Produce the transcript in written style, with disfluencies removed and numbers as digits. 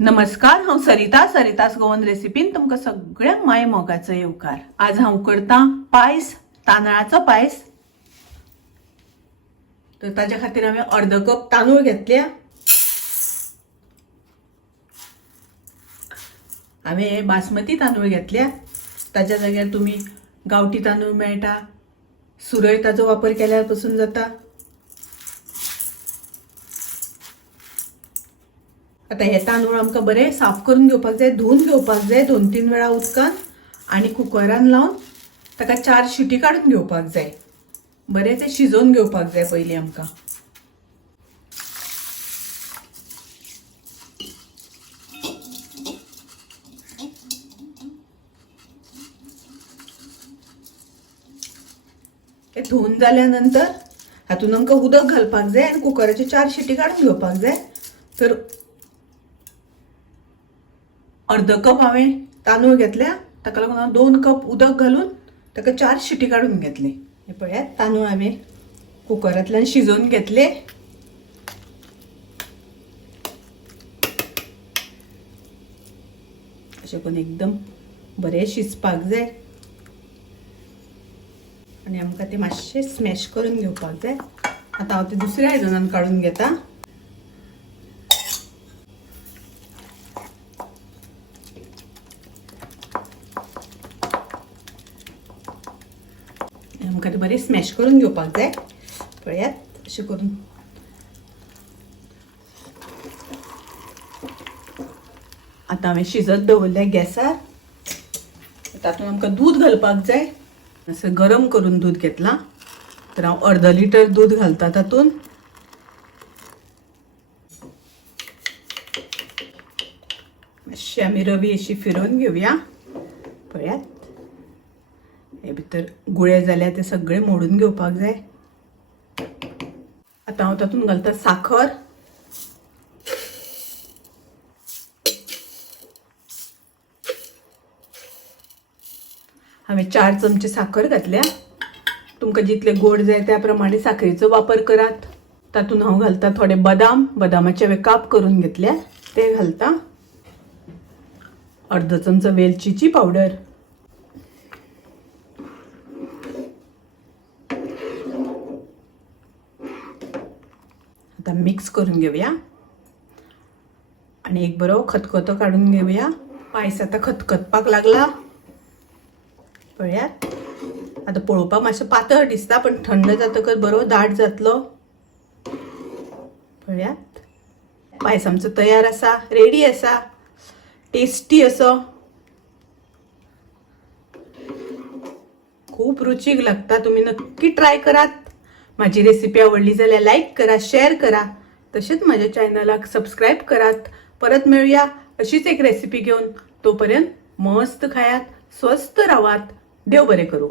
नमस्कार, हांव सरितास गोवन रेसिपीन तुमकां सगळ्यांक माय मोगाचो येवकार। आज हांव करता पायस, तांदळाचो पायस। तर ताच्या खातीर हांवें अर्द कप तांदूळ घेतल्या। हांवें बासमती तांदूळ घेतल्या। ताच्या जाग्यार तुम्ही गांवठी तांदूळ मेळटा, सुरय ताचो वापर केल्यार पसून जाता। आता हे तांदूळ आमकां बरे साफ करून घेवपाक जाय, धुवन घेवपाक जाय 2-3 वेळा उदकान आणि कुकरान लावन ताका 4 शिटी काढून घेवपाक जाय। बरे ते शिजोवन घेवपाक जाय पयलीं आमकां। हे धुवन जाल्या नंतर हातून आमकां उदक घालपाक जाय आणि कुकराचे 4 शिटी काढून घेवपाक जाय। तर अर्ध कप हांवें तांदूळ घेतल्या, ताका लागून हांव 2 कप उदक घालून ताका 4 शिटी काढून घेतले। हे पळयात तांदूळ हांवें कुकरांतल्यान शिजोवन घेतले। अशें करून एकदम बरे शिजपाक जाय आणि आमकां ते मातशे स्मॅश करून घेवपाक जाय। आता हांव ते दुसऱ्या आयदनान काढून घेता। आमकां ते बरे स्मॅश करून घेवपाक जाय। पळयात अशें करून आता हांवें शिजत दवरल्या गॅसार। तातूंत आमकां दूध घालपाक जाय। असं गरम करून दूध घेतला, तर हांव अर्द लिटर दूध घालता तातूंत। मातशी आमी रवी अशी फिरोवन घेवया। पळयात हे भितर गुळे जाल्या ते सगळे मोडून घेवपाक जाय। आता हांव तातूंत घालता साखर। हांवें 4 चमचे साखर घातल्या। तुमकां जितले गोड जाय त्या प्रमाणे साखरेचो वापर करात। तातूंत हांव घालता थोडे बदामाचे हांवें काप करून घेतल्या, ते घालता। अर्ध चमचो वेलचीची पावडर। आता मिक्स करून घेवया आणि एक बरो खतखतो काढून घेवया। पायस आता खतखतपाक लागला। पळयात आता पळोवपाक मातशें पातळ दिसता, पण थंड जातकच बरो दाट जातलो। पळयात पायस आमचो तयार आसा, रेडी आसा, टेस्टी असो, खूप रुचीक लागता। तुम्ही नक्की ट्राय करात। माझी रेसिपी आवडली जाल्यार लाईक करा, शेअर करा, तसेच माझ्या चॅनलाक सबस्क्राईब करात। परत मिळूया अशीच एक रेसिपी घेऊन। तोपर्यंत मस्त खायात, स्वस्त राहात, देव बरे करू।